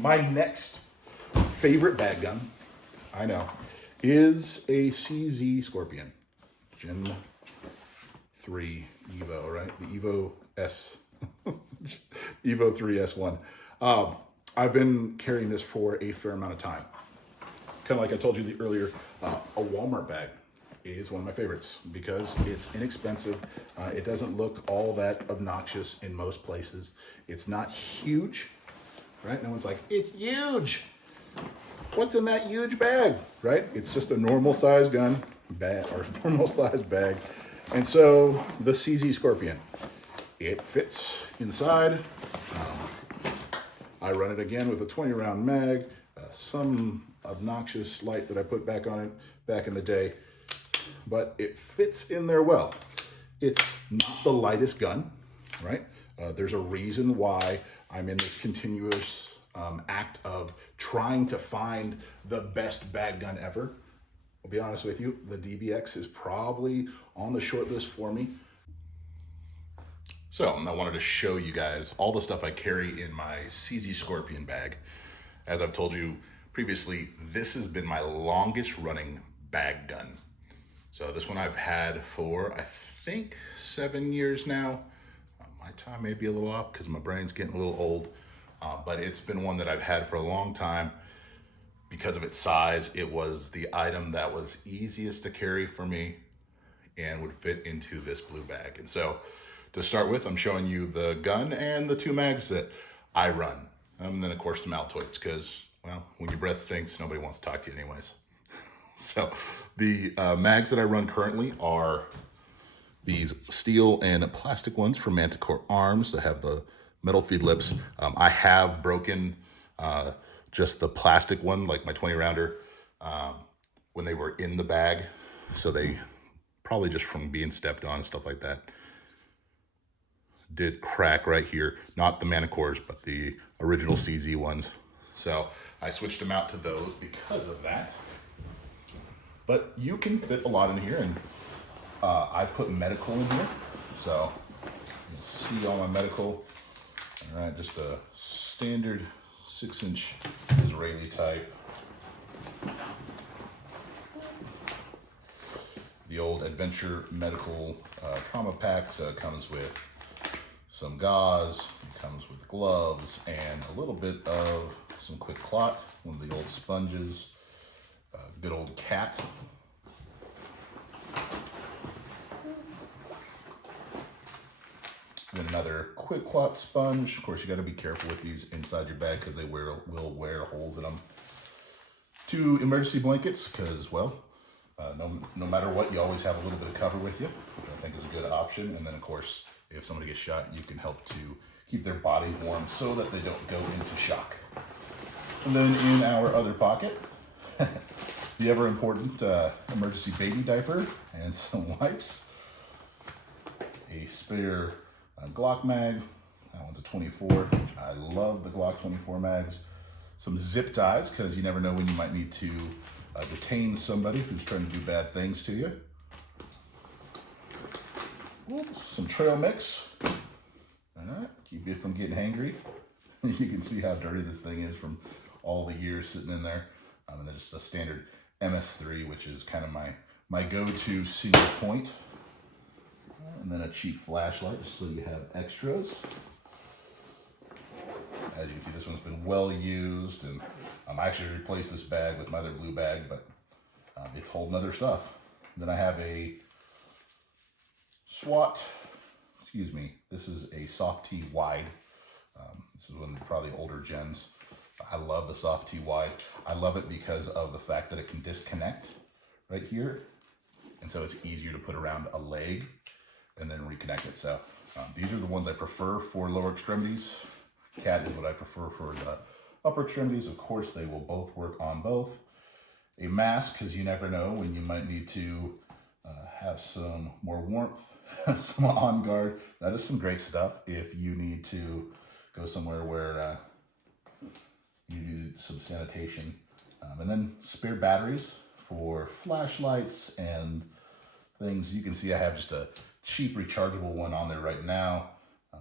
My next favorite bag gun, I know, is a CZ Scorpion Gen 3 Evo, right? The Evo S, Evo 3 S1. I've been carrying this for a fair amount of time. Kind of like I told you earlier, a Walmart bag is one of my favorites because it's inexpensive. It doesn't look all that obnoxious in most places. It's not huge, right? No one's like, it's huge. What's in that huge bag, right? It's just a normal size gun bag or normal size bag. And so the CZ Scorpion, it fits inside. I run it again with a 20 round mag, some obnoxious light that I put back on it back in the day, but it fits in there well. It's not the lightest gun, right? There's a reason why I'm in this continuous act of trying to find the best bag gun ever. I'll be honest with you, the DBX is probably on the short list for me. So I wanted to show you guys all the stuff I carry in my CZ Scorpion bag. As I've told you previously, this has been my longest running bag gun. So this one I've had for, I think, 7 years now. My time may be a little off because my brain's getting a little old, but it's been one that I've had for a long time. Because of its size, it was the item that was easiest to carry for me and would fit into this blue bag. And so to start with, I'm showing you the gun and the two mags that I run. And then of course some Altoids, because, well, when your breath stinks, nobody wants to talk to you anyways. So the mags that I run currently are these steel and plastic ones from Manticore Arms that have the metal feed lips. I have broken just the plastic one, like my 20 rounder, when they were in the bag. So they probably just from being stepped on and stuff like that, did crack right here. Not the Manticores, but the original CZ ones. So I switched them out to those because of that. But you can fit a lot in here, and I put medical in here. So you see all my medical. All right, just a standard 6-inch Israeli type. The old Adventure Medical trauma pack. So it comes with some gauze, it comes with gloves, and a little bit of some quick clot, one of the old sponges, good old cat. Then another quick clot sponge. Of course, you got to be careful with these inside your bag because they will wear holes in them. 2 emergency blankets because, well, no matter what, you always have a little bit of cover with you, which I think is a good option. And then, of course, if somebody gets shot, you can help to keep their body warm so that they don't go into shock. And then in our other pocket, the ever important emergency baby diaper and some wipes. A spare Glock mag. That one's a 24. I love the Glock 24 mags. Some zip ties, because you never know when you might need to detain somebody who's trying to do bad things to you. Some trail mix. All right, keep you from getting hangry. You can see how dirty this thing is from all the years sitting in there. And then just a standard MS3, which is kind of my go-to single point. And then a cheap flashlight, just so you have extras. As you can see, this one's been well used, and I actually replaced this bag with my other blue bag, but it's holding other stuff. Then I have a SWAT, this is a soft T wide. This is one of probably older gens. I love the soft T wide. I love it because of the fact that it can disconnect right here. And so it's easier to put around a leg and then reconnect it. So these are the ones I prefer for lower extremities. Cat is what I prefer for the upper extremities. Of course, they will both work on both. A mask, because you never know when you might need to have some more warmth, some on guard. That is some great stuff if you need to go somewhere where you do some sanitation. And then spare batteries for flashlights and things. You can see I have just a cheap rechargeable one on there right now.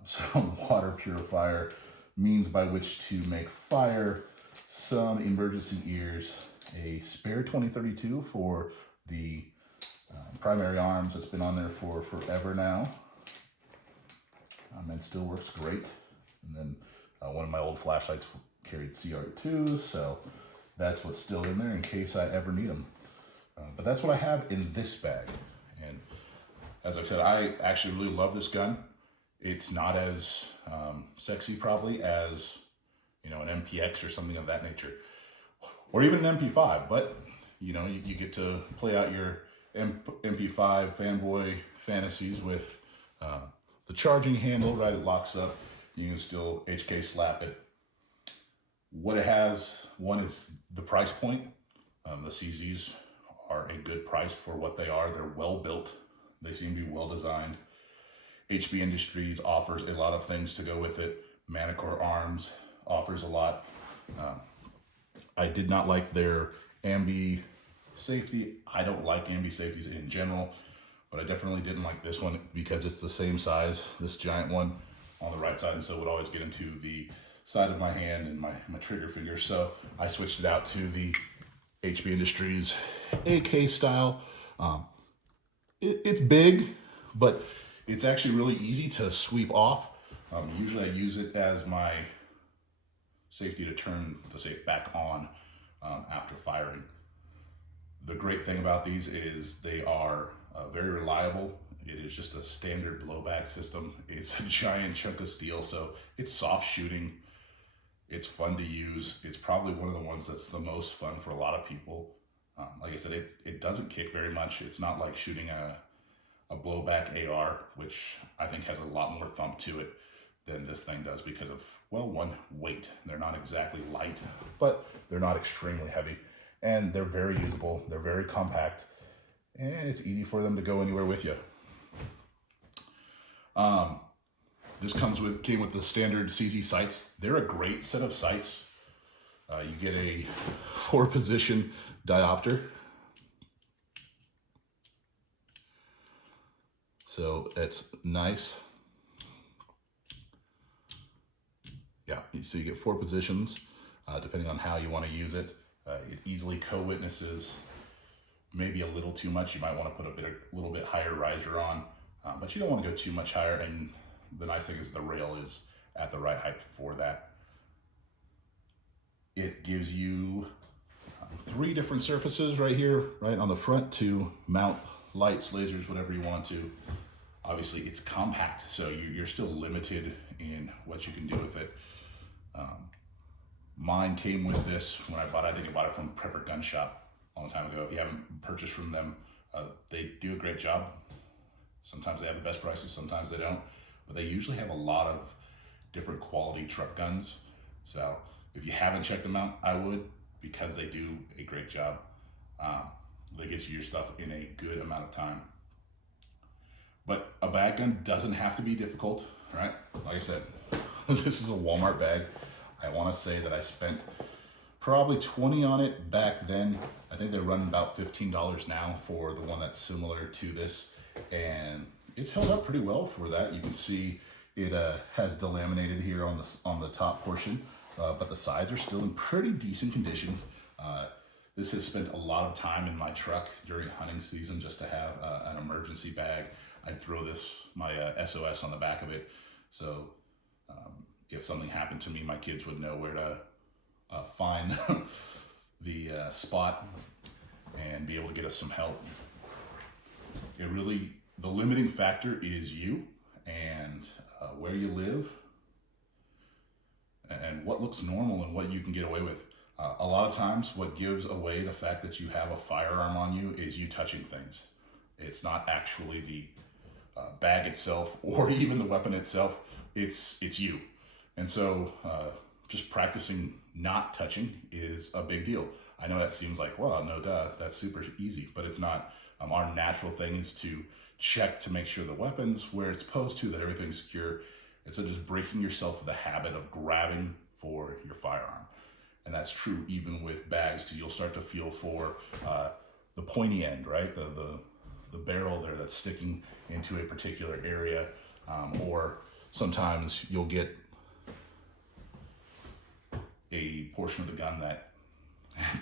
Some water purifier means by which to make fire, some emergency ears, a spare 2032 for the primary arms that's been on there for forever now, and still works great. And then one of my old flashlights carried CR2s, so that's what's still in there in case I ever need them. But that's what I have in this bag. And as I said, I actually really love this gun. It's not as sexy probably as, you know, an MPX or something of that nature, or even an MP5, but you know, you get to play out your MP5 fanboy fantasies with the charging handle, right? It locks up. You can still HK slap it. What it has, one is the price point. The CZs are a good price for what they are. They're well built. They seem to be well designed. HB Industries offers a lot of things to go with it. Manticore Arms offers a lot. I did not like their ambi safety. I don't like ambi safeties in general, but I definitely didn't like this one because it's the same size, this giant one on the right side, and so it would always get into the side of my hand and my trigger finger. So I switched it out to the HB Industries AK style. It's big, but it's actually really easy to sweep off. Usually I use it as my safety to turn the safe back on after firing. The great thing about these is they are very reliable. It is just a standard blowback system. It's a giant chunk of steel, so it's soft shooting. It's fun to use. It's probably one of the ones that's the most fun for a lot of people. Like I said, it doesn't kick very much. It's not like shooting a blowback AR, which I think has a lot more thump to it than this thing does because of, well, one, weight. They're not exactly light, but they're not extremely heavy. And they're very usable. They're very compact. And it's easy for them to go anywhere with you. This came with the standard CZ sights. They're a great set of sights. You get a 4-position diopter. So it's nice. Yeah, so you get 4 positions, depending on how you want to use it. It easily co-witnesses maybe a little too much. You might want to put a little bit higher riser on, but you don't want to go too much higher. And the nice thing is the rail is at the right height for that. It gives you 3 different surfaces right here, right on the front to mount lights, lasers, whatever you want to. Obviously it's compact, so you're still limited in what you can do with it. Mine came with this when I bought it. I think I bought it from Prepper Gun Shop a long time ago. If you haven't purchased from them, they do a great job. Sometimes they have the best prices, sometimes they don't, but they usually have a lot of different quality truck guns. So if you haven't checked them out, I would, because they do a great job. They get you your stuff in a good amount of time. But a bag gun doesn't have to be difficult, right? Like I said, this is a Walmart bag. I want to say that I spent probably $20 on it back then. I think they're running about $15 now for the one that's similar to this. And it's held up pretty well for that. You can see it has delaminated here on the top portion, but the sides are still in pretty decent condition. This has spent a lot of time in my truck during hunting season just to have an emergency bag. I'd throw my SOS on the back of it. So if something happened to me, my kids would know where to find the spot and be able to get us some help. The limiting factor is you and where you live and what looks normal and what you can get away with. A lot of times what gives away the fact that you have a firearm on you is you touching things. It's not actually the bag itself or even the weapon itself, it's you. And so just practicing not touching is a big deal. I know that seems like, well, no duh, that's super easy, but it's not. Our natural thing is to check to make sure the weapon's where it's supposed to, that everything's secure. Instead of just breaking yourself the habit of grabbing for your firearm. And that's true even with bags, because you'll start to feel for the pointy end, right? The barrel there that's sticking into a particular area, or sometimes you'll get a portion of the gun that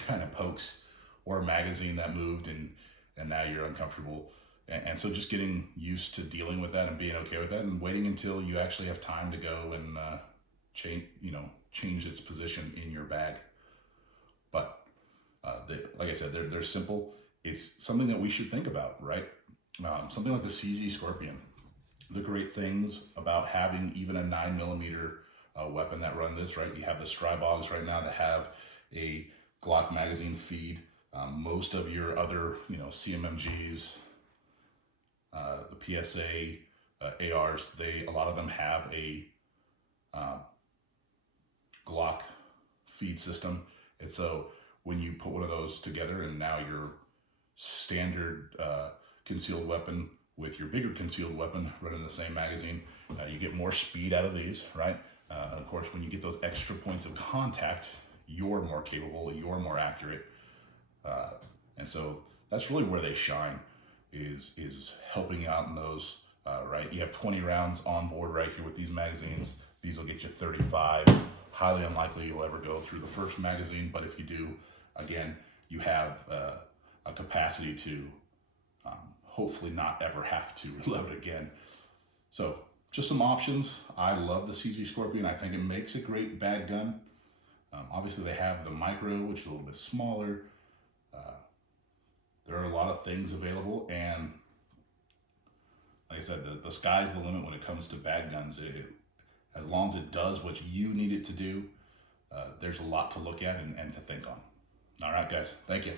kind of pokes, or a magazine that moved and now you're uncomfortable. And so just getting used to dealing with that and being okay with that, and waiting until you actually have time to go and change its position in your bag. But like I said, they're simple. It's something that we should think about, right? Something like the CZ Scorpion. The great things about having even a 9mm weapon that run this, right? You have the Strybogs right now that have a Glock magazine feed. Most of your other, CMMGs, the PSA, ARs, a lot of them have a Glock feed system. And so when you put one of those together, and now your standard concealed weapon with your bigger concealed weapon running the same magazine, you get more speed out of these, right? And of course, when you get those extra points of contact, you're more capable, you're more accurate. And so that's really where they shine, is helping out in those, right? You have 20 rounds on board right here with these magazines. These will get you 35. Highly unlikely you'll ever go through the first magazine, but if you do, again, you have a capacity to hopefully not ever have to reload again. So just some options. I love the CZ Scorpion. I think it makes a great bag gun. Obviously they have the micro, which is a little bit smaller. There are a lot of things available, and like I said, the sky's the limit when it comes to bag guns. As long as it does what you need it to do, there's a lot to look at and to think on. All right, guys, thank you.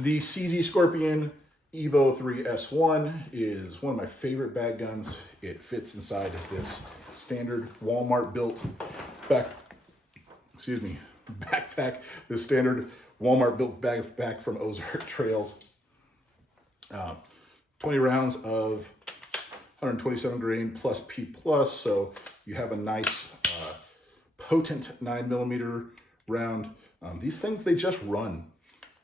The CZ Scorpion Evo 3 S1 is one of my favorite bag guns. It fits inside this standard Walmart built backpack, this standard Walmart built backpack from Ozark Trails. 20 rounds of 127 grain plus P+, so you have a nice potent 9mm round. These things, they just run,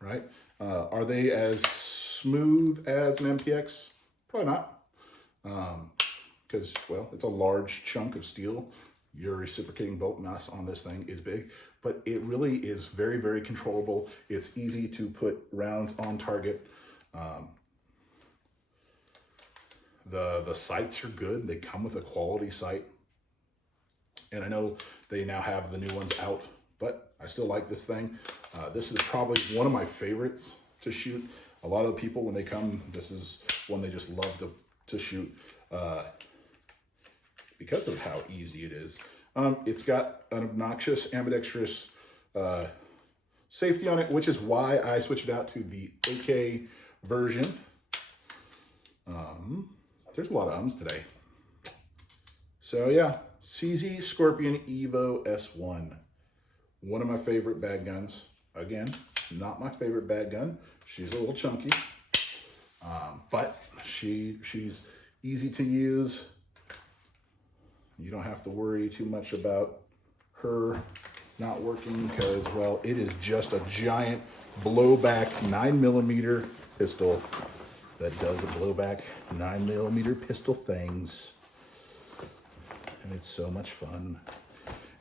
right? Are they as smooth as an MPX? Probably not, because, well, it's a large chunk of steel. Your reciprocating bolt mass on this thing is big, but it really is very, very controllable. It's easy to put rounds on target. The sights are good. They come with a quality sight. And I know they now have the new ones out, but I still like this thing. This is probably one of my favorites to shoot. A lot of the people, when they come, this is one they just love to shoot because of how easy it is. It's got an obnoxious ambidextrous safety on it, which is why I switched it out to the AK version. There's a lot of ums today. So yeah, CZ Scorpion Evo S1. One of my favorite bag guns. Again, not my favorite bag gun. She's a little chunky, but she's easy to use. You don't have to worry too much about her not working because, well, it is just a giant blowback 9mm pistol that does a blowback 9mm pistol things. And it's so much fun.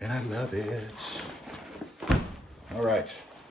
And I love it. All right.